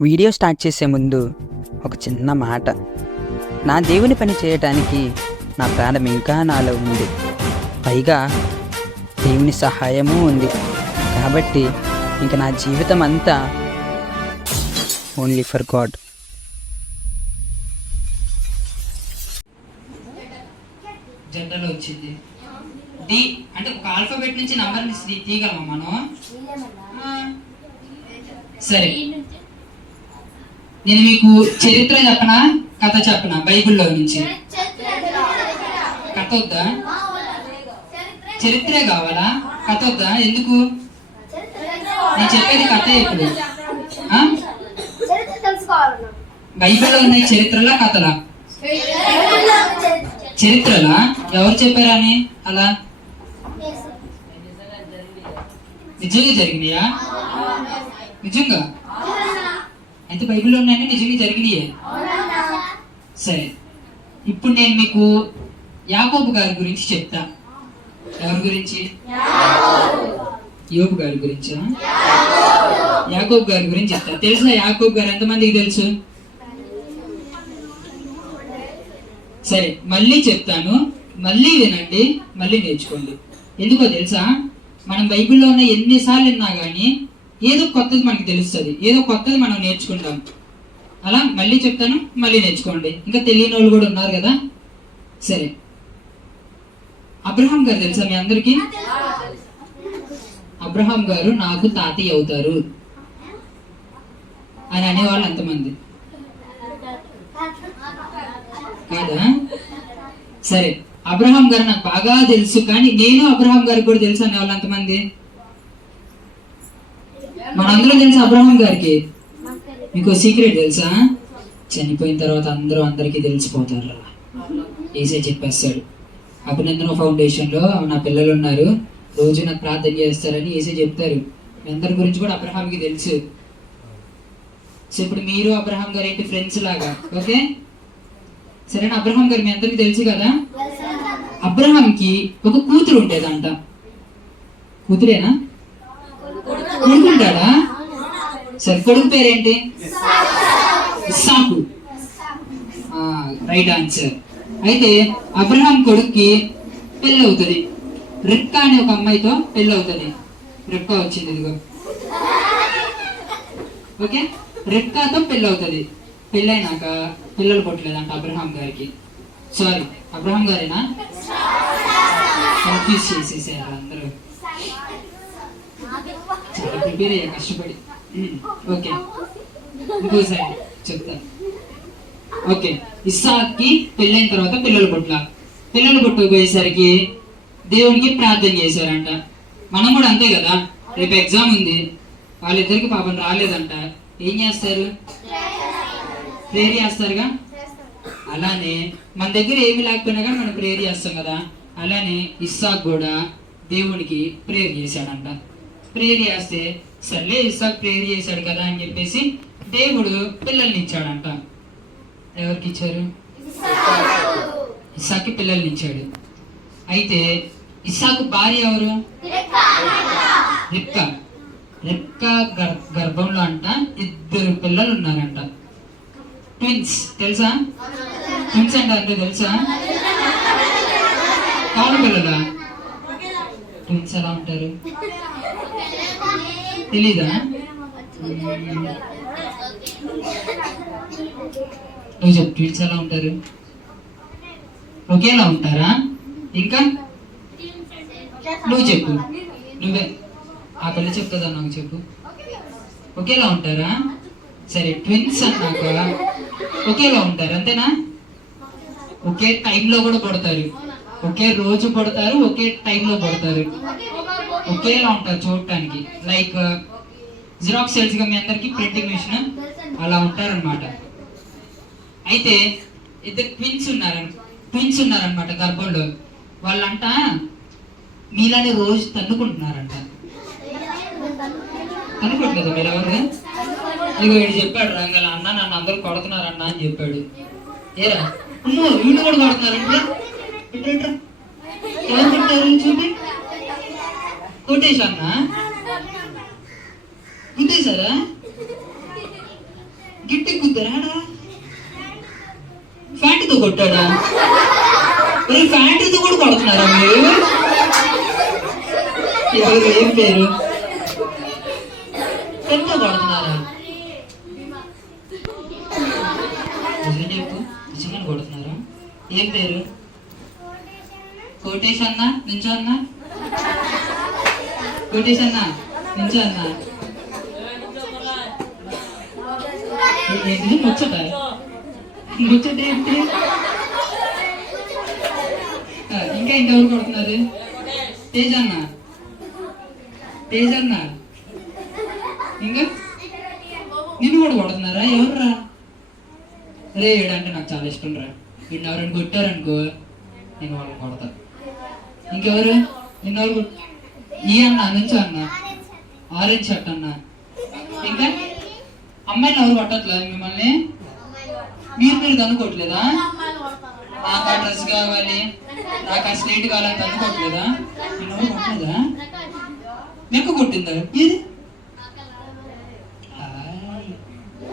Video start చేసే ముందు ఒక చిన్న మాట. నా దేవుని పని చేయటానికి నా ప్రాణం ఇంకా నాలో ఉంది. పైగా దేవుని సహాయము ఉంది. కాబట్టి ఇంక నా జీవితం అంతా ఓన్లీ ఫర్ గాడ్ జనరల్ వచ్చింది. డి అంటే ఒక ఆల్ఫాబెట్ నుంచి నంబర్ తీయగలమా మనం. సరే. నేను మీకు చరిత్ర చెప్పనా? కథ చెప్పనా? బైబిల్లో నుంచి. కథ వద్దా? చరిత్రే కావాలా? కథ వద్దా? ఎందుకు? నేను చెప్పేది కథ ఇప్పుడు. బైబిల్లో ఉన్నాయి చరిత్రలా కథలా? చరిత్రలా? ఎవరు చెప్పారని అలా? నిజంగా జరిగినాయా? నిజంగా? అయితే బైబిల్లో ఉన్నాయని నిజంగా జరిగినాయి. సరే. ఇప్పుడు నేను మీకు యాకోబు గారి గురించి చెప్తా. ఎవరి గురించి? యోబు గారి గురించి. యాకోబు గారి గురించి చెప్తా. తెలుసా యాకోబు గారు ఎంతమందికి తెలుసు? సరే మళ్ళీ చెప్తాను. మళ్ళీ వినండి మళ్ళీ నేర్చుకోండి. ఎందుకో తెలుసా? మనం బైబిల్లో ఉన్న ఎన్నిసార్లు విన్నా కానీ ఏదో కొత్తది మనకి తెలుస్తుంది. ఏదో కొత్తది మనం నేర్చుకుంటాం. అలా మళ్ళీ చెప్తాను మళ్ళీ నేర్చుకోండి. ఇంకా తెలియని వాళ్ళు కూడా ఉన్నారు కదా? సరే. అబ్రహాం గారు తెలుసా మీ అందరికి? అబ్రహాం గారు నాకు తాతయ్య అవుతారు అని అనేవాళ్ళు ఎంతమంది? కాదా? సరే. అబ్రహాం గారు నాకు బాగా తెలుసు కానీ నేను అబ్రహాం గారికి కూడా తెలుసు అనే వాళ్ళు ఎంతమంది? మనందరం తెలుసు అబ్రహాం గారికి? మీకు సీక్రెట్ తెలుసా? చనిపోయిన తర్వాత అందరూ అందరికీ తెలిసిపోతారు. ఏసే చెప్పేస్తాడు. అభినందన ఫౌండేషన్లో నా పిల్లలు ఉన్నారు. రోజు నాకు ప్రార్థన చేస్తారని ఏసే చెప్తారు. మీ అందరి గురించి కూడా అబ్రహాంకి తెలుసు. సో ఇప్పుడు మీరు అబ్రహాం గారు ఏంటి ఫ్రెండ్స్ లాగా? ఓకే? సరేనా? అబ్రహాం గారు మీ అందరికి తెలుసు కదా? అబ్రహాంకి ఒక కూతురు ఉండేదంట. కూతురేనా? కొడుకుంటాడా? సరే కొడుకు పేరేంటి? ఇస్సాకు. Right answer. అయితే అబ్రహాం కొడుక్కి పెళ్ళి అవుతుంది రిక్కా అనే ఒక అమ్మాయితో పెళ్ళి అవుతుంది రిక్కా వచ్చింది ఇదిగో. ఓకే? రిక్కాతో పెళ్ళి అవుతుంది పెళ్ళైనాక పిల్లలు పుట్టలేదంట అబ్రహాం గారికి. సారీ అబ్రహాం గారేనా? కన్ఫ్యూజ్ చేసేసారు అందరూ. ప్రిపేర్ అయ్యా కష్టపడి. ఓకే. ఇంకోసారి చెప్తాను ఓకే. ఇస్సాక్కి పెళ్ళైన తర్వాత పిల్లలు పుట్ల. పిల్లలు పుట్టకపోయేసరికి దేవుడికి ప్రార్థన చేశారంట. మనం కూడా అంతే కదా? రేపు ఎగ్జామ్ ఉంది. వాళ్ళిద్దరికి పాపం రాలేదంట. ఏం చేస్తారు? ప్రేయర్ చేస్తారుగా? అలానే మన దగ్గర ఏమి లేకపోయినా కానీ మనం ప్రేయర్ చేస్తాం కదా? అలానే ఇస్సాక్ కూడా దేవునికి ప్రేయర్ చేశాడంట. ప్రేయర్ చేస్తే సర్లే ఇస్సాకు ప్రేయర్ చేశాడు కదా అని చెప్పేసి దేవుడు పిల్లల్ని ఇచ్చాడంట. ఎవరికి ఇచ్చారు? ఇస్సాకి పిల్లల్ని ఇచ్చాడు. అయితే ఇస్సాకు భార్య ఎవరు? రిక్క రిక్క గర్భంలో అంట ఇద్దరు పిల్లలు ఉన్నారంట. ట్విన్స్ తెలుసా? ట్విన్స్ అంటే అంటే తెలుసా? కాదు పిల్లలా? ట్విన్స్ ఎలా ఉంటారు? తెలీదా? నువ్వు చెప్పు ట్వీట్స్ ఎలా ఉంటారు? ఒకేలా ఉంటారా? ఇంకా? నువ్వు చెప్పు. నువ్వే. ఆ పిల్ల చెప్తుందా నాకు చెప్పు? ఒకేలా ఉంటారా? సరే ట్విన్స్ అన్నాక ఒకేలా ఉంటారు అంతేనా? ఒకే టైంలో కూడా పడతారు. ఒకే రోజు పడతారు ఒకే టైంలో పడతారు. ఒకేలా ఉంటారు చూడటానికి. లైక్ జిరాక్స్ సెల్స్గా మీ అందరికి ప్రింటింగ్ మిషన్ అలా ఉంటారనమాట అయితే ఇద్దరు ట్విన్స్ ఉన్నారు ట్విన్స్ ఉన్నారనమాట గర్భంలో. వాళ్ళంట మీలానే రోజు తన్నుకుంటున్నారంట. తన్నుకోవట్లేదు మీరు ఎవరు ఇగో వీడు చెప్పాడు రంగల అన్న నన్ను అందరూ కొడుతున్నారన్న అని చెప్పాడు. ఏరా? వీళ్ళు కూడా కొడుతున్నారంటే? ఇట్రా, ఇట్రా. ఎవరు కొట్టారు చూపి. కొట్టేశా అన్న గుద్దేశారా గిట్టి కుద్దరాడా? ఫ్యాంటుతో కొట్టాడా? మరి ఫ్యాంటుతో కూడా కొడుతున్నారా మీరు? ఎవరు ఏం పేరు? పెద్ద కొడుతున్నారా? నిజం చెప్పు నిజంగా కొడుతున్నారా? ఏం పేరు? కోటేష్ అన్న నించో అన్నా కోటేష్ అన్న నుంచో అన్న? ఏంటిది? ముచ్చట? ముచ్చట ఏంటి? ఇంకా ఇంకెవరు కొడుతున్నారు? తేజ్ అన్న? తేజ్ అన్న? ఇంకా? నిన్ను కూడా కొడుతున్నారా? ఎవర్రా? రే ఏడంటే నాకు చాలా ఇష్టం రా. వీళ్ళు ఎవరైనా కొట్టారనుకో నేను వాళ్ళని కొడతా. ఇంకెవరు? నిన్నెవరు కొట్- ఈ అన్న నుంచో అన్న. ఆరెంజ్ షర్ట్ అన్న. ఇంకా? అమ్మాయిని ఎవరు కొట్టట్లేదు మిమ్మల్ని? మీరు మీరు కనుక్కోవట్లేదా నాకు ఆ డ్రెస్ కావాలి. నాకు ఆ స్లేట్ కావాలని కనుక్కోవట్లేదా నేను ఎవరు కొట్టలేదా? నెక్క కొట్టిందా? ఏది?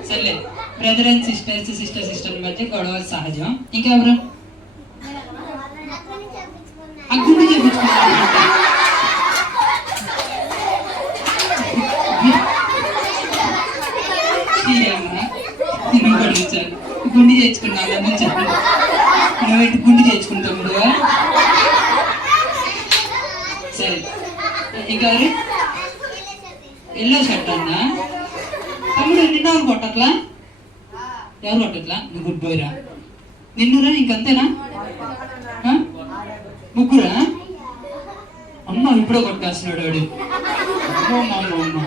సర్లే. Brother and sisters sister sister మధ్య గొడవ సహజం. ఇంకెవరు? ఎవరు గుండు నువ్వు గుండి ఇచ్చాను గుండు చేయించుకున్నాను నువ్వేంటి గుండి చేయించుకుంటావు నువ్వు సరే. ఇంకా ఎల్లో షర్ట్ అన్నా. తమ్ముడు నిన్న ఎవరు కొట్టట్లా? ఎవరు కొట్టట్లా? నువ్వు గుడ్ బాయ్ రా. నిన్నురా ఇంకంతేనా? ముగ్గురా? అమ్మ ఇప్పుడే కొట్టేస్తున్నాడు వాడు అమ్మ, అమ్మ, అమ్మ.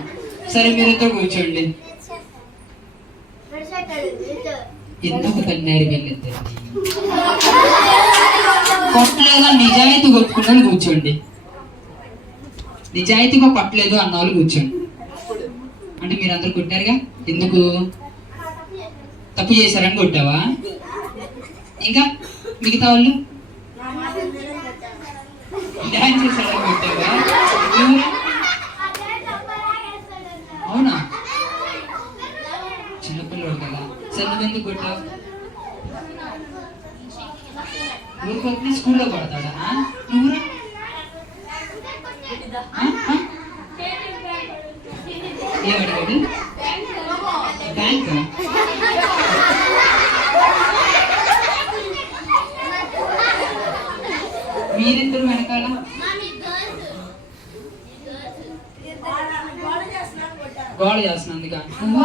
సరే మీరిద్దరు కూర్చోండి. ఎందుకు కన్నారు వెళ్ళిద్దరు కొట్టలేదా? నిజాయితీ కొట్టుకున్నాను కూర్చోండి. నిజాయితీగా కొట్టలేదు అన్న వాళ్ళు కూర్చోండి. అంటే మీరు అందరు కొట్టారుగా? ఎందుకు? తప్పు చేశారని కొట్టావా? ఇంకా మిగతా వాళ్ళు డ్యాన్స్ చేశారని కొట్టావా ఎవరు? అవునా చిన్నపిల్లడు కదా సరే నువ్వు కొట్టి స్కూల్లో కొడతాడా నువ్వురా? ఏమడిగాడు బ్యాంక్? మీరిద్దరు వెనకాల? గోడ చేస్తున్నందుక నువ్వు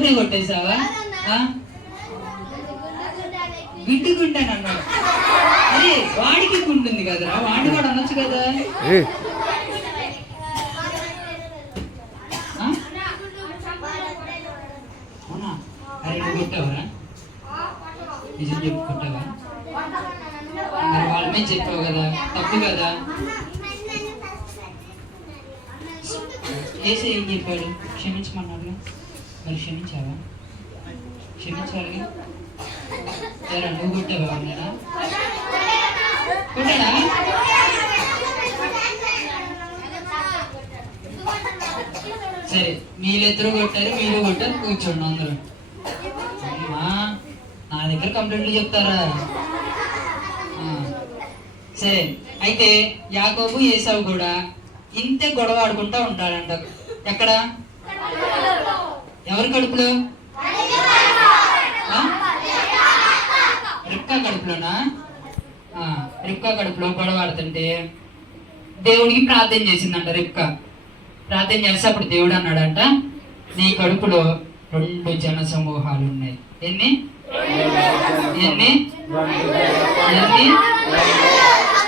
ఊరికే కొట్టేశావా? ఆ? గిట్టుకుంటాను అన్నాడు. అరే వాడికి గుంటుంది కదరా వాడి కూడా అనొచ్చు కదా? అవునా? అరే నువ్వు కొట్టావరా? నిజం చెప్పు కొట్టావా? మరి వాళ్ళ మీద చెప్పావు కదా తప్పు కదా? ఏసే ఏం చెప్పాడు? క్షమించమన్నాడు. మరి క్షమించావా క్షమించాలి. సరే నువ్వు కొట్టావా ఉన్నాడా కొట్టాడా? సరే మీరిద్దరు కొట్టారు మీరు కొట్టారు కూర్చోండి అందరూ. అమ్మా నా దగ్గర కంప్లైంట్లు చెప్తారా? సరే అయితే యాకోబు ఏసావు కూడా ఇంతే గొడవ ఆడుకుంటా ఉంటాడంట. ఎక్కడ? ఎవరి కడుపులో? రిక్కా కడుపులోనా? రిక్కా కడుపులో గొడవ ఆడుతుంటే దేవుడికి ప్రార్థన చేసిందంట రిక్కా ప్రార్థన చేస్తే అప్పుడు దేవుడు అన్నాడంట నీ కడుపులో రెండు జన సమూహాలు ఉన్నాయి. ఎన్ని? ఎన్ని? ఎన్ని?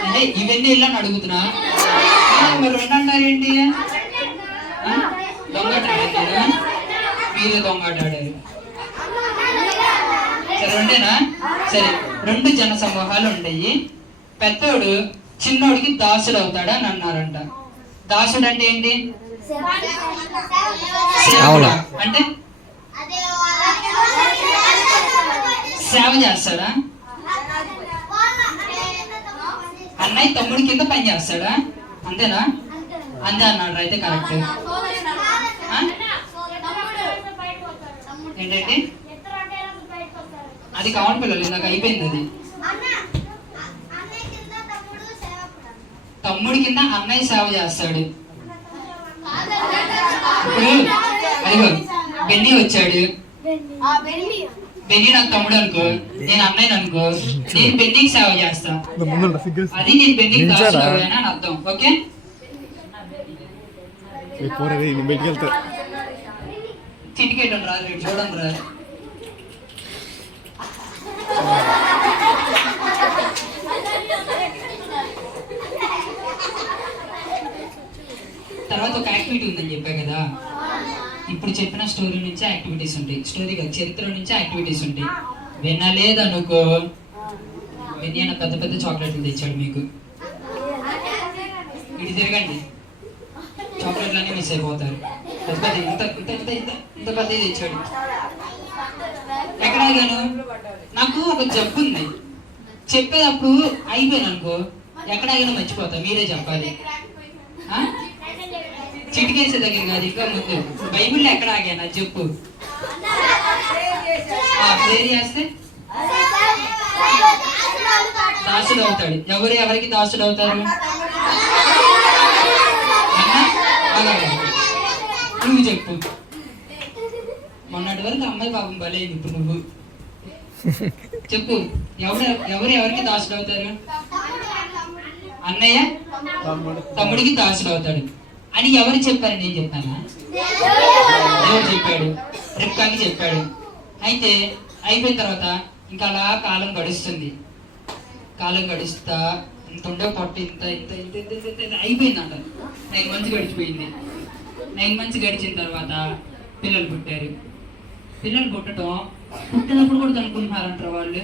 అంటే ఇవన్నీ ఇలా అడుగుతున్నా. మరి రెండు అంటారేంటి దొంగ మీరు దొంగటాడారు సరే రెండేనా? సరే రెండు జన సమూహాలు ఉన్నాయి పెద్దోడు చిన్నోడికి దాసుడు అవుతాడు అని అన్నారంట. దాసుడు అంటే ఏంటి. అంటే? సేవ చేస్తాడా? అన్నయ్య తమ్ముడి కింద పని చేస్తాడా? అంతేనా? అంతే అన్నాడు అయితే కరెక్ట్ ఏంటంటే అది కావాలి పిల్లలు ఇందాక అయిపోయింది అది. తమ్ముడి కింద అన్నయ్య సేవ చేస్తాడు. అదిగో బెన్నీ వచ్చాడు. బెన్నీ. నాకు తమ్ముడు అనుకో నేను అన్నయ్యని అనుకో నేను బెన్నీకి సేవ చేస్తా. అది నేను బెన్నీకి దాచుకోవాలి అని అర్థం ఓకే? బయటికి వెళ్తా. చిటికెట్టం రా రేపు చూడండి రా తర్వాత ఒక యాక్టివిటీ ఉందని చెప్పా కదా. ఇప్పుడు చెప్పిన స్టోరీ నుంచి యాక్టివిటీస్ ఉంటాయి. స్టోరీ కాదు చరిత్ర నుంచి యాక్టివిటీస్ ఉంటాయి. వినలేదనుకో. విని అన్న పెద్ద పెద్ద చాక్లెట్లు తెచ్చాడు మీకు. ఇటు తిరగండి. చాక్లెట్లన్నీ మిస్ అయిపోతారు. పెద్ద ఇంత ఇంత ఇంత ఇంత ఇంత పెద్దది తెచ్చాడు ఎక్కడ ఆగాను? నాకు ఒక జబ్బు ఉంది. చెప్పేటప్పుడు అయిపోయాను అనుకో ఎక్కడ ఆగినా మర్చిపోతా. మీరే చెప్పాలి. ఆ? చిటికేసే దగ్గర కాదు ఇంకా ముందు. బైబిల్లో ఎక్కడ ఆగాను అది చెప్పు ప్రేర్ చేస్తే? దాసుడు అవుతాడు. ఎవరు ఎవరికి దాసుడు అవుతారు? నువ్వు చెప్పు. మొన్నటి వరకు అమ్మాయి పాపం బలేదు ఇప్పుడు నువ్వు. చెప్పు. ఎవరు ఎవరు ఎవరికి దాసుడు అవుతారు అన్నయ్య తమ్ముడికి దాసుడు అవుతాడు అని ఎవరు చెప్పారు? నేను చెప్పానా? దేవుడు చెప్పాడు. రిప్కాకి చెప్పాడు. అయితే అయిపోయిన తర్వాత ఇంకా అలా కాలం గడుస్తుంది. కాలం గడుస్తా ఇంత ఉండే పొట్ట ఇంత ఇంత ఇంత ఇంత ఇంత ఇంత అంట నైన్ మంత్స్ గడిచిపోయింది. నైన్ మంత్స్ గడిచిన తర్వాత పిల్లలు పుట్టారు. పిల్లలు పుట్టడం పుట్టినప్పుడు కూడా తనుకుంటున్నారంటారు వాళ్ళు.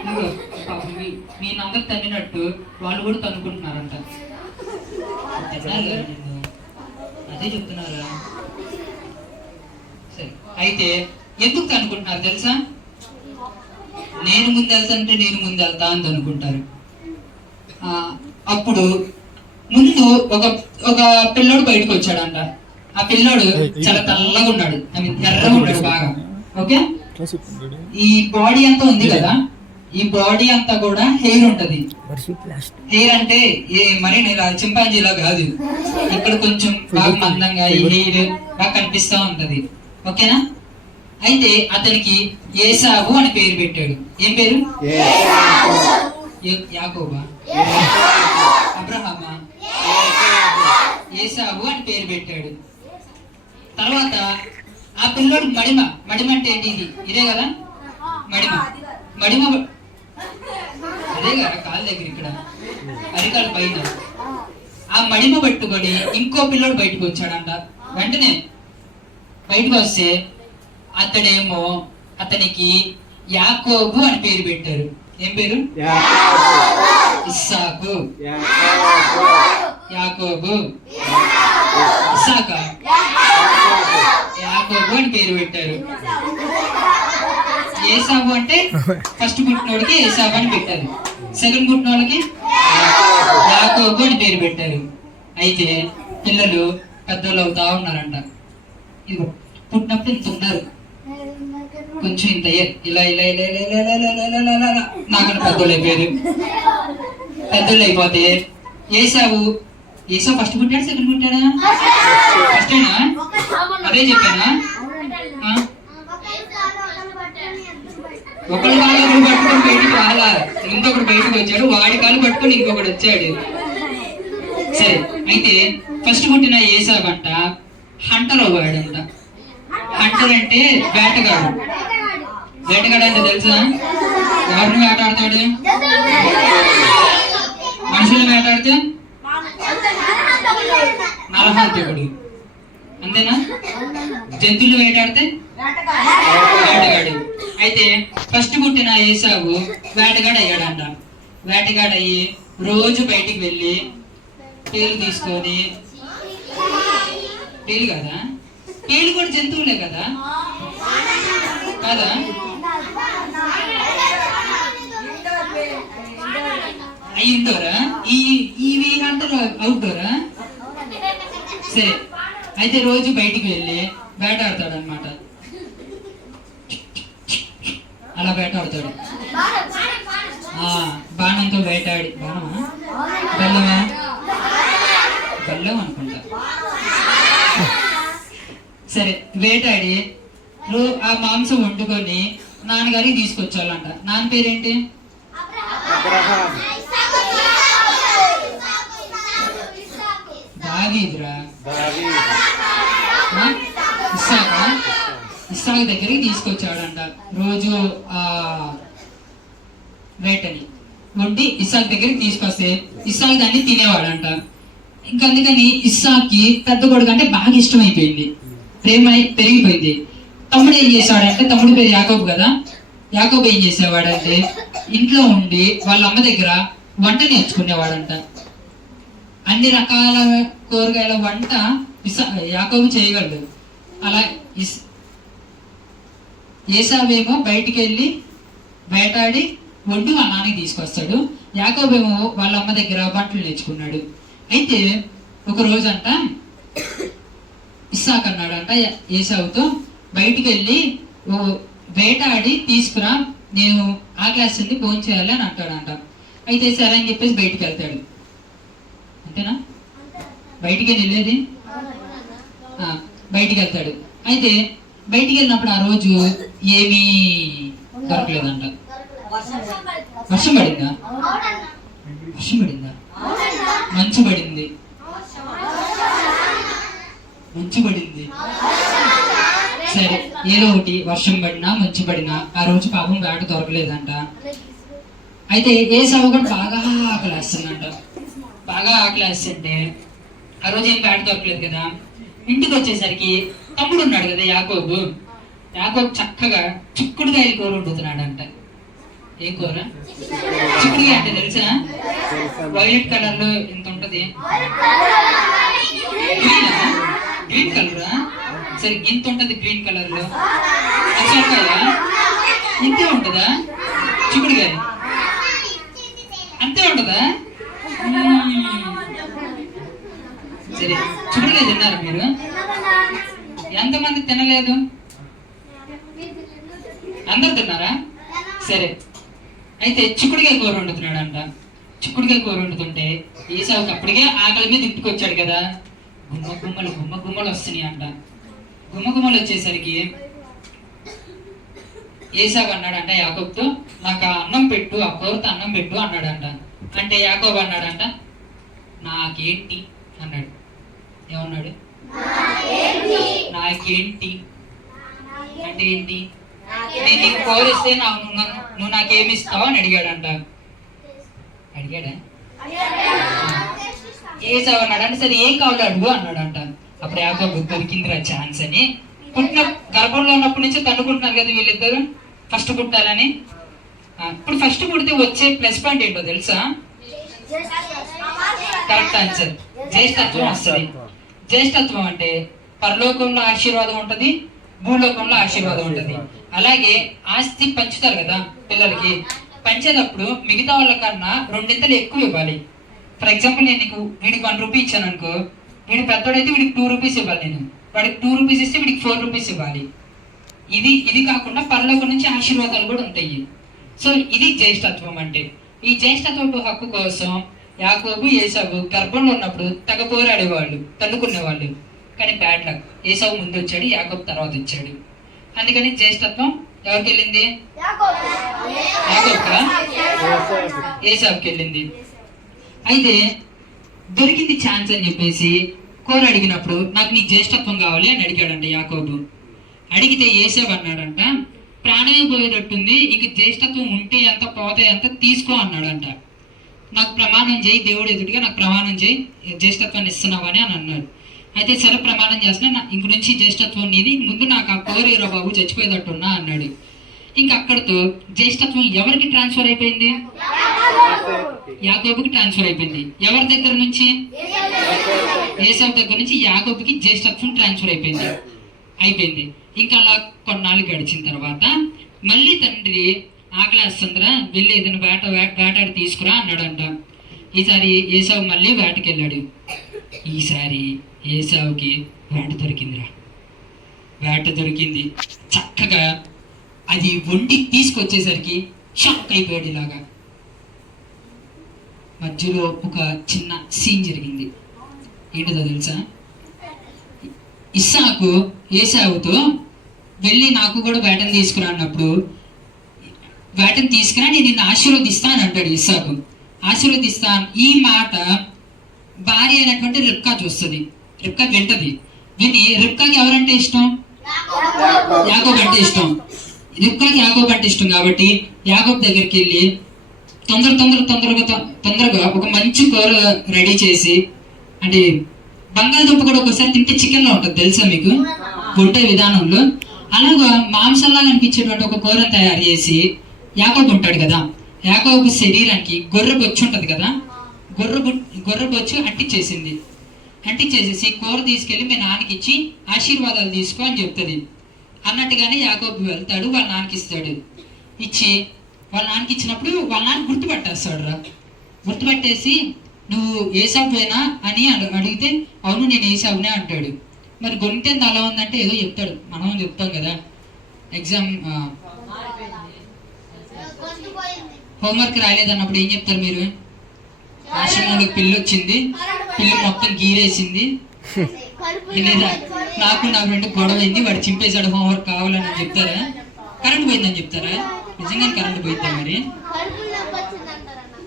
ఇదిగో పాపం మీ మీ నందరు తన్నినట్టు వాళ్ళు కూడా తనుకుంటున్నారంట అదే చెప్తున్నారా? సరే అయితే ఎందుకు తనుకుంటున్నారు తెలుసా? నేను ముందు వెళ్తానంటే నేను ముందు వెళ్తా అని అనుకుంటారు అప్పుడు ముందు ఒక ఒక పిల్లోడు బయటకు వచ్చాడంట. ఆ పిల్లోడు చాలా తెల్లగా ఉన్నాడు. ఐ మీన్ ఎర్రగా ఉన్నాడు బాగా. ఓకే ఈ బాడీ అంతా ఉంది కదా? ఈ బాడీ అంతా కూడా హెయిర్ ఉంటది. హెయిర్ అంటే ఏ మరి ఇలా చింపాంజీలా కాదు. ఇక్కడ కొంచెం బాగా మందంగా ఈ హెయిర్ బాగా కనిపిస్తా ఉంటది. ఓకేనా అయితే అతనికి ఏసావు అని పేరు పెట్టాడు. ఏం పేరు? యాకోబా. అబ్రహమా? ఏసావు అని పేరు పెట్టాడు. తర్వాత ఆ పిల్లోడు మడిమ. మడిమ అంటే ఏంటి ఇది? ఇదే కదా? మడిమ. మడిమ అదే కదా కాళ్ళ దగ్గర ఇక్కడ. అరికాల పైన. ఆ మడిమ పట్టుకొని ఇంకో పిల్లోడు బయటకు వచ్చాడంట. వెంటనే బయటకు వస్తే అతడేమో అతనికి యాకోబు అని పేరు పెట్టారు. ఏం పేరు? ఇస్సాకు యాకోబు ఇస్సాక యాకోబు అని పేరు పెట్టారు ఏసాబు అంటే ఫస్ట్ పుట్టినోడికి ఏసాబు అని పెట్టారు సెకండ్ పుట్టినోడికి యాకోబు అని పేరు పెట్టారు అయితే పిల్లలు పెద్దోళ్ళు అవుతా ఉన్నారంట ఇదిగో పుట్టినప్పుడు ఇంత ఉన్నారు కొంచెం ఇంత ఇలా ఇలా ఇలా ఇలా ఇలా ఇలా ఇలా ఇలా ఇలా ఇలా ఇలా ఇలా. పెద్దలు పెద్దోళ్ళు అయిపోతే ఏసావు? ఏసావు ఫస్ట్ పుట్టాడు సెకండ్ పుట్టాడా? ఫస్టేనా అదే చెప్పానా? ఆ? ఒకడు కాలు ఒకడు పట్టుకొని బయటికి రాలా? ఇంకొకడు బయటకు వచ్చాడు వాడి కాళ్ళు పట్టుకొని ఇంకొకడు వచ్చాడు. సరే అయితే ఫస్ట్ పుట్టిన ఏసాబంట హంటర్ అవ్వాడంట హంటర్ అంటే వేటగాడు. వేటగాడు అంటే తెలుసా? ఎవరిని వేటాడతాడు మనుషులు వేటాడితే నరహంతకుడు. అంతేనా? జంతువులు వేటాడితే? వేటగాడు. అయితే ఫస్ట్ పుట్టిన ఏసావు వేటగాడు అయ్యాడంట వేటగాడు అయ్యి రోజు బయటికి వెళ్ళి పేలు తీసుకొని పేలు కదా? పేలు కూడా జంతువులే కదా? కదా? ఇండోరా ఈ ఇవి అంటారు అవుట్డోరా సరే అయితే రోజు బయటికి వెళ్ళి వేటాడతాడు అనమాట అలా వేటాడతాడు. ఆ, బాణంతో వేటాడి. బాణమా? బెల్లమా? బెల్లం అనుకుంటా సరే వేటాడి రో- ఆ మాంసం వండుకొని నాన్నగారికి తీసుకొచ్చాలంట. నాన్న పేరేంటి? దావీదురా? ఇస్సాకా ఇస్సాక్ దగ్గరికి తీసుకొచ్చాడంట రోజు ఆ వేటని వండి ఇస్సాక్ దగ్గరికి తీసుకొస్తే ఇస్సాక్ దాన్ని తినేవాడంట. ఇంకా అందుకని ఇస్సాక్కి పెద్ద కొడుకు అంటే బాగా ఇష్టమైపోయింది. ప్రేమ పెరిగిపోయింది. తమ్ముడు ఏం చేశాడంటే తమ్ముడు పేరు యాకోబు కదా. యాకోబు ఏం చేసేవాడంటే ఇంట్లో ఉండి వాళ్ళ అమ్మ దగ్గర వంట నేర్చుకునేవాడంట. అన్ని రకాల కూరగాయల వంట యాకోబు చేయగలడు. అలా ఇస్ ఏసావేమో బయటికి వెళ్ళి వేటాడి వండి వాళ్ళ నాన్నకి తీసుకొస్తాడు. యాకోబేమో వాళ్ళ అమ్మ దగ్గర వంటలు నేర్చుకున్నాడు అయితే ఒక రోజంట ఇస్సాక్ అన్నాడంట ఏసావుతో బయటికి వెళ్ళి ఓ వేటాడి తీసుకురా నేను ఆకలేస్తుంది భోజనం చేయాలి అని అంటాడంట. అయితే సరే అని చెప్పేసి బయటికి వెళ్తాడు. అంతేనా బయటికి వెళ్ళేది? బయటికి వెళ్తాడు అయితే బయటికి వెళ్ళినప్పుడు ఆ రోజు ఏమీ దొరకలేదంట. వర్షం పడిందా? వర్షం పడిందా? మంచు పడింది. మంచు పడింది. సరే ఏదో ఒకటి వర్షం పడినా మంచు పడినా ఆ రోజు పాపం వేట దొరకలేదంట. అయితే ఏ సవ కూడా బాగా ఆకలేస్తుందంట. బాగా ఆకలేస్తుంటే ఆ రోజు ఏం వేట దొరకలేదు కదా. ఇంటికి వచ్చేసరికి తమ్ముడు ఉన్నాడు కదా యాకోబు. యాకోబు చక్కగా చిక్కుడుకాయల కూర వండుతున్నాడంట. ఏ కూర? చిక్కుడుకాయ అంటే తెలుసా? వైలెట్ కలర్లో ఎంత ఉంటది? గ్రీన్? కలరా? సరే ఇంత ఉంటది గ్రీన్ కలర్లో. ఇంతే ఉంటుందా చిక్కుడుకాయ అంతే ఉంటదా మ్మ్. సరే చిక్కుడుకాయ తిన్నారా మీరు ఎంతమంది తినలేదు? అందరు తిన్నారా? సరే. అయితే చిక్కుడుకాయ కూర వండుతున్నాడంట. చిక్కుడుకాయ కూర వండుతుంటే ఏసావుకి అప్పటికే ఆకలి మీద ఇంటికొచ్చాడు కదా. గుమ్మ గుమ్మలు గుమ్మ గుమ్మలు వస్తున్నాయి అంట. గుమ్మ గుమ్మలు వచ్చేసరికి ఏసావు అన్నాడంట యాకోబ్తో. నాకు ఆ అన్నం పెట్టు ఆ కూరతో అన్నం పెట్టు అన్నాడంట. అంటే యాకోబ్ అన్నాడంట నాకేంటి? అన్నాడు. ఏమన్నాడు? నాకేంటి? అంటే ఏంటి నేను నీకు కోరిస్తే నా నువ్వు నాకేమి ఇస్తావు అని అడిగాడంట. అడిగాడా? ఏసావు అన్నాడు? అంటే సరే ఏం కావాలో అడుగు అన్నాడంట. అప్పుడు యాకోబు దొరికిందిరా ఛాన్స్ అని. పుట్టిన గర్భంలో ఉన్నప్పటి నుంచి తన్నుకుంటున్నారు కదా వీళ్ళిద్దరు? ఫస్ట్ పుట్టాలని. ఇప్పుడు ఫస్ట్ పుడితే వచ్చే ప్లస్ పాయింట్ ఏంటో తెలుసా? Correct answer. జ్యేష్ఠత్వం వస్తుంది జ్యేష్ఠత్వం అంటే పరలోకంలో ఆశీర్వాదం ఉంటది భూలోకంలో ఆశీర్వాదం ఉంటది. అలాగే ఆస్తి పంచుతారు కదా పిల్లలకి. పంచేటప్పుడు మిగతా వాళ్ళకన్నా రెండింతలు ఎక్కువ ఇవ్వాలి. ఫర్ ఎగ్జాంపుల్ నేను నీకు వీడికి వన్ రూపీ ఇచ్చాను అనుకో వీడి పెద్దోడైతే వీడికి టూ రూపీస్ ఇవ్వాలి నేను. వాడికి టూ రూపీస్ ఇస్తే వీడికి ఫోర్ రూపీస్ ఇవ్వాలి. ఇది ఇది కాకుండా పరలోకం నుంచి ఆశీర్వాదాలు కూడా ఉంటాయి. సో ఇది జ్యేష్ఠత్వం అంటే. ఈ జ్యేష్ఠత్వపు హక్కు కోసం యాకోబు ఏసావు గర్భంలో ఉన్నప్పుడు తగ పోరాడేవాళ్ళు తన్నుకునేవాళ్ళు. కానీ బ్యాడ్ లక్ ఏసావు ముందు వచ్చాడు యాకోబు తర్వాత వచ్చాడు. అందుకని జ్యేష్ఠత్వం ఎవరికి వెళ్ళింది? యాకోబుకా? ఏసావుకి వెళ్ళింది. అయితే దొరికింది ఛాన్స్ అని చెప్పేసి కోర అడిగినప్పుడు నాకు నీ జ్యేష్ఠత్వం కావాలి అని అడిగాడంట యాకోబు. అడిగితే ఏసేవ్ అన్నాడంట ప్రాణమే పోయేటట్టుంది ఇంక జ్యేష్ఠత్వం ఉంటే ఎంత పోతే ఎంత తీసుకో అన్నాడంట. నాకు ప్రమాణం చేయి దేవుడు ఎదుటిగా నాకు ప్రమాణం చేయి జ్యేష్ఠత్వాన్ని ఇస్తున్నావని అని అన్నాడు. అయితే సరే ప్రమాణం చేసిన నా ఇంక నుంచి జ్యేష్ఠత్వం నీది ముందు నాకు ఆ కోరేరా బాబు చచ్చిపోయేటట్టున్నా అన్నాడు. ఇంక అక్కడితో జ్యేష్ఠత్వం ఎవరికి ట్రాన్స్ఫర్ అయిపోయింది? యాకోబుకి ట్రాన్స్ఫర్ అయిపోయింది. ఎవరి దగ్గర నుంచి? ఏసవ్ దగ్గర నుంచి యాకోబుకి జ్యేష్ఠత్వం ట్రాన్స్ఫర్ అయిపోయింది. అయిపోయింది. ఇంకా అలా కొన్నాళ్ళు గడిచిన తర్వాత మళ్ళీ తండ్రి ఆకలేస్తుందిరా వెళ్ళి ఇతను వేట వేటాడి తీసుకురా అన్నాడంట. ఈసారి ఏసావు మళ్ళీ వేటకెళ్ళాడు. ఈసారి ఏసావుకి వేట దొరికిందిరా. వేట దొరికింది. చక్కగా అది వండి తీసుకొచ్చేసరికి షాక్ అయిపోయాడు ఇలాగా. మధ్యలో ఒక చిన్న సీన్ జరిగింది. ఏంటిదో తెలుసా? ఇస్సాకు ఏసావుతో వెళ్ళి నాకు కూడా వేటను తీసుకురా అన్నప్పుడు వేటను తీసుకురా నేను నిన్ను ఆశీర్వదిస్తాను అంటాడు ఇస్సాకు. ఆశీర్వదిస్తాను. ఈ మాట భార్య అయినటువంటి రిప్కా చూస్తుంది. రిప్కా వింటది. విని రిప్కాకి ఎవరంటే ఇష్టం? యాకోబ్ అంటే ఇష్టం. రిప్కాకి యాకోబ్ అంటే ఇష్టం కాబట్టి యాకోబ్ దగ్గరికి వెళ్ళి తొందర తొందర తొందరగా తొందరగా ఒక మంచి కూర రెడీ చేసి అంటే బంగాళదుంప కూడా ఒకసారి తింటే చికెన్లో ఉంటుంది తెలుసా మీకు? వంటే విధానంలో. అలాగా మాంసంలాగా అనిపించేటువంటి ఒక కూరను తయారు చేసి యాకోబు ఉంటాడు కదా. యాకోబు శరీరానికి గొర్రె బొచ్చు ఉంటుంది కదా. గొర్రె బొ- గొర్రె బొచ్చు అంటించేసింది అంటించేసేసి కూర తీసుకెళ్ళి మీ నాన్నకి ఇచ్చి ఆశీర్వాదాలు తీసుకో అని చెప్తుంది. అన్నట్టుగానే యాకోబు వెళ్తాడు వాళ్ళ నాన్నకి ఇస్తాడు. ఇచ్చి వాళ్ళ నాన్నకి ఇచ్చినప్పుడు వాళ్ళ నాన్న గుర్తుపట్టేస్తాడు రా గుర్తుపట్టేసి నువ్వు ఏసావునా అని అడిగితే అవును నేను ఏసాబునే అంటాడు. మరి గొంతెంత అలా ఉందంటే ఏదో చెప్తాడు. మనం చెప్తాం కదా. ఎగ్జామ్ హోంవర్క్ రాలేదన్నప్పుడు ఏం చెప్తారు మీరు? ఆశ్రమంలో పిల్లి వచ్చింది పిల్లి మొత్తం గీరేసింది. లేదా నాకు నా ఫ్రెండ్ గొడవ అయింది వాడు చింపేశాడు హోంవర్క్ కావాలని చెప్తారా? కరెంట్ పోయిందని చెప్తారా? నిజంగా కరెంట్ పోయిద్దా మరి?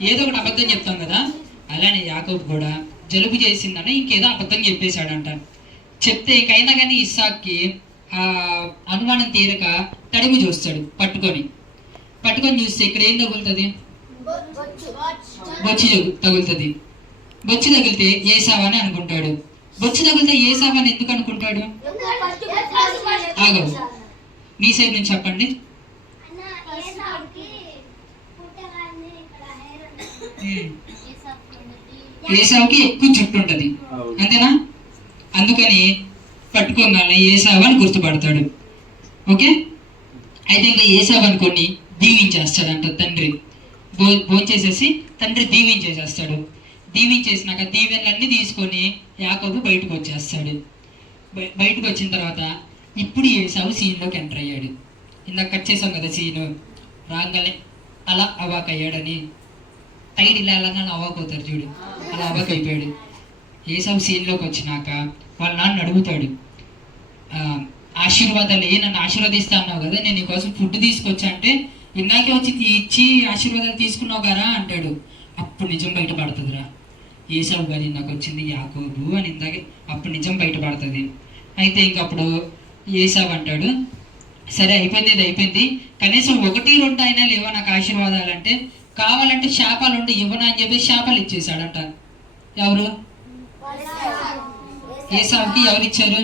ఏదో ఒకటి అబద్ధం చెప్తాం కదా. అలానే యాకబ్ కూడా జలుబు చేసిందని ఇంకేదో అబద్ధం చెప్పేశాడంట. చెప్తే కైనా కానీ ఇస్సాక్కి ఆ అనుమానం తీరక తడిమి చూస్తాడు పట్టుకొని. పట్టుకొని చూస్తే ఇక్కడ ఏం తగులుతుంది? బొచ్చి తగు- తగులుతుంది. బొచ్చి తగిలితే ఏసావా అని అనుకుంటాడు. బొచ్చి తగిలితే ఏసావా అని ఎందుకు అనుకుంటాడు? ఆగవు. మీ సైడ్ నుంచి చెప్పండి. ఏసావుకి ఎక్కువ జుట్టు ఉంటది. అంతేనా? అందుకని పట్టుకోగానే ఏసావు అని గుర్తుపడతాడు. ఓకే? అయితే ఇంకా ఏసావు అనుకొని దీవించేస్తాడంట తండ్రి. భో భోంచేసేసి తండ్రి దీవించేసేస్తాడు. దీవించేసినాక దీవెనలన్నీ తీసుకొని యాకోబు బయటకు వచ్చేస్తాడు బయటకు వచ్చిన తర్వాత ఇప్పుడు ఏసావు సీన్లోకి ఎంటర్ అయ్యాడు. ఇందాక కట్ చేసాం కదా సీను. రాగానే అలా అవాక్ అయ్యాడని. టైడ్ ఇలా వెళ్ళగానే అవాక్ అవుతారు చూడు. అలా అవాక్ అయిపోయాడు. ఏసావు సీన్లోకి వచ్చినాక వాళ్ళ నాన్న అడుగుతాడు ఆశీర్వాదాలు ఏ నన్ను ఆశీర్వదిస్తా అన్నావు కదా? నేను నీకోసం ఫుడ్ తీసుకొచ్చా అంటే ఇందాకే వచ్చి ఇచ్చి ఆశీర్వాదాలు తీసుకున్నావు కదా అంటాడు. అప్పుడు నిజం బయటపడుతుందిరా. ఏసావు గారి నాకు వచ్చింది యాకోబు అని ఇందాకే అప్పుడు నిజం బయటపడుతుంది. అయితే ఇంకప్పుడు ఏసావు అంటాడు సరే అయిపోయింది ఇది అయిపోయింది. కనీసం ఒకటి రెండు అయినా లేవో నాకు ఆశీర్వాదాలు అంటే? కావాలంటే శాపాలు ఉంటే ఇవ్వను అని చెప్పి శాపాలు ఇచ్చేసాడంట ఎవరు? ఏసావుకి ఎవరు ఇచ్చారు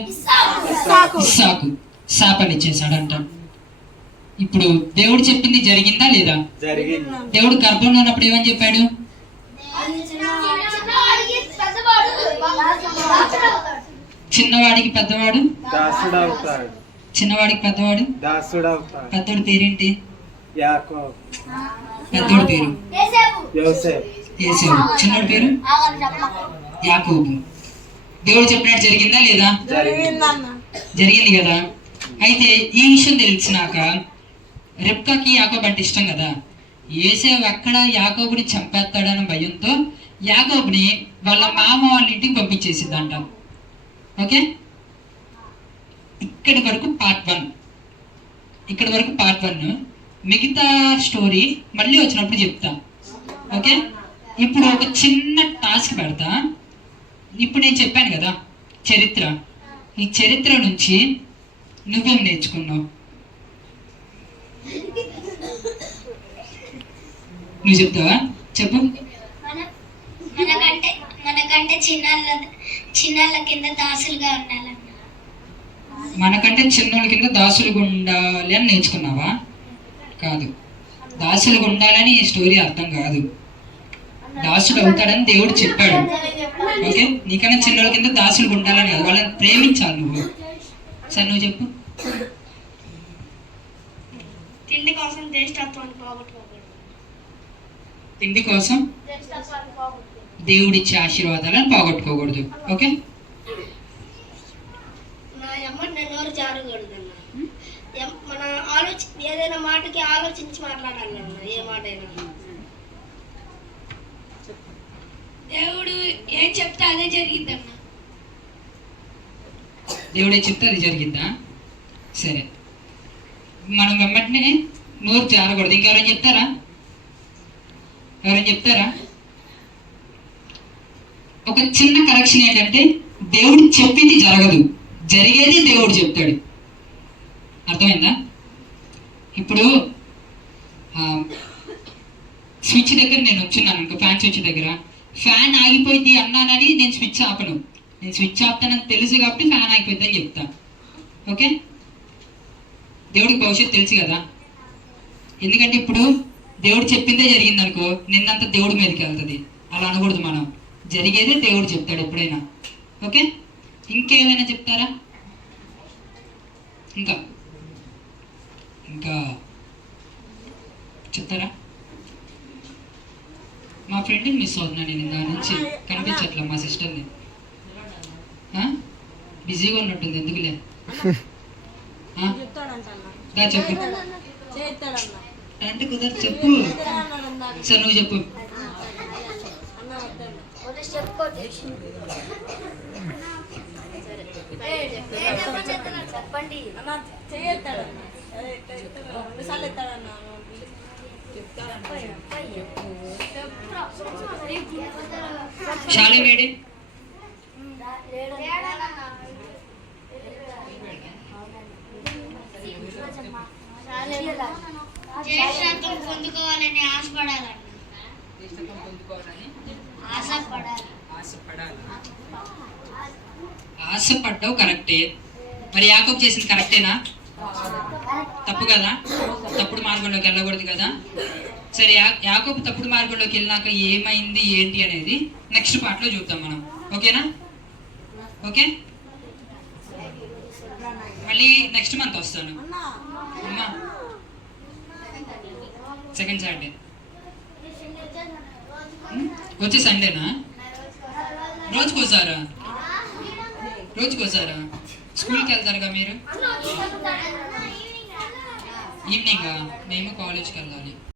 ఇస్సాకు. శాపాలు ఇచ్చేసాడంట ఇప్పుడు దేవుడు చెప్పింది జరిగిందా లేదా? జరిగింది. దేవుడు గర్భంలో ఉన్నప్పుడు ఏమని చెప్పాడు? చిన్నవాడికి పెద్దవాడు? చిన్నవాడికి పెద్దవాడు? పెద్దోడి పేరేంటి? యాకో పెద్దోడి పేరు? చిన్నోడి పేరు? యాకోబు. దేవుడు చెప్పినట్టు జరిగిందా లేదా? జరిగింది. జరిగింది కదా. అయితే ఈ విషయం తెలిసినాక రెప్కాకి యాకోబ్ అంటే ఇష్టం కదా. ఏసేవ్ ఎక్కడ యాకోబుని చంపేస్తాడని భయంతో యాకోబ్ని వాళ్ళ మామ వాళ్ళ ఇంటికి పంపించేసిద్దంట ఓకే? ఇక్కడి వరకు పార్ట్ వన్. ఇక్కడి వరకు పార్ట్ వన్. మిగతా స్టోరీ మళ్ళీ వచ్చినప్పుడు చెప్తా. ఓకే? ఇప్పుడు ఒక చిన్న టాస్క్ పెడతా. ఇప్పుడు నేను చెప్పాను కదా చరిత్ర. ఈ చరిత్ర నుంచి నువ్వేం నేర్చుకున్నావు? నువ్వు చెప్తావా? చెప్పు. మన- మనకంటే మనకంటే చిన్నాళ్ళ చిన్నాళ్ళ కింద దాసులుగా ఉండాలన్న. మనకంటే చిన్నోళ్ళ కింద దాసులుగా ఉండాలి అని నేర్చుకున్నావా? కాదు. దాసులుగా ఉండాలని ఈ స్టోరీ అర్థం కాదు. దాసుడు అవుతాడని దేవుడు చెప్పాడు. ఓకే? నీకన్నా చిన్నోళ్ళ కింద దాసులుగా ఉండాలని కాదు. వాళ్ళని ప్రేమించాలి నువ్వు. సరే నువ్వు చెప్పు. తిండి కోసం పోగొట్టుకోకూడదు తిండి కోసం దేవుడిచ్చే ఆశీర్వాదాలను పోగొట్టుకోకూడదు. ఓకే? మన ఆలోచి ఏదైనా మాటకి ఆలోచించి మాట్లాడాలన్న ఏ మాట అయినా దేవుడు ఏం చెప్తే అదే జరిగిద్దన్న. దేవుడే చెప్తే అది జరిగిద్దా? సరే. మనం వెంబటనే నోరు జారకూడదు. ఇంకెవరైనా చెప్తారా? ఎవరైనా చెప్తారా? ఒక చిన్న కరెక్షన్ ఏంటంటే దేవుడు చెప్పింది జరగదు. జరిగేది దేవుడు చెప్తాడు. అర్థమైందా? ఇప్పుడు స్విచ్ దగ్గర నేను వచ్చున్నాను అనుకో ఫ్యాన్ స్విచ్ దగ్గర. ఫ్యాన్ ఆగిపోయింది అన్నానని నేను స్విచ్ ఆపను. నేను స్విచ్ ఆపుతానని తెలుసు కాబట్టి ఫ్యాన్ ఆగిపోయింది అని చెప్తా. ఓకే? దేవుడికి భవిష్యత్తు తెలుసు కదా? ఎందుకంటే ఇప్పుడు దేవుడు చెప్పిందే జరిగింది అనుకో నిన్నంతా దేవుడి మీదకి వెళ్తుంది. అలా అనకూడదు మనం. జరిగేదే దేవుడు చెప్తాడు ఎప్పుడైనా. ఓకే? ఇంకేమైనా చెప్తారా? ఇంకా? ఇంకా చెప్తారా? మా ఫ్రెండ్ని మిస్ అవుతున్నా నేను దాని నుంచి. కనిపించట్లే మా సిస్టర్ని. బిజీగా ఉన్నట్టుంది ఎందుకులే? చెప్పు. అంటే కుదరదు చెప్పు సార్ నువ్వు చెప్పు. చెప్పండి. షాలే వేడి జ్యేష్ఠత్వం పొందుకోవాలని ఆశపడాలన్న ఆశపడాలి. ఆశపడ్డావు కరెక్టే. మరి యాకోబ్ చేసింది కరెక్టేనా? తప్పు కదా? తప్పుడు మార్గంలోకి వెళ్ళకూడదు కదా? సరే యా యాకోబు తప్పుడు మార్గంలోకి వెళ్ళినాక ఏమైంది ఏంటి అనేది నెక్స్ట్ పార్ట్లో చూద్దాం మనం. ఓకేనా? ఓకే? మళ్ళీ నెక్స్ట్ మంత్ వస్తాను అమ్మా సెకండ్ సాటర్డే. వచ్చే సండేనా? రోజుకోసారా రోజుకోసారా స్కూల్కి వెళ్తారుగా మీరు? ఈవినింగా మేము కాలేజ్కి వెళ్ళాలి.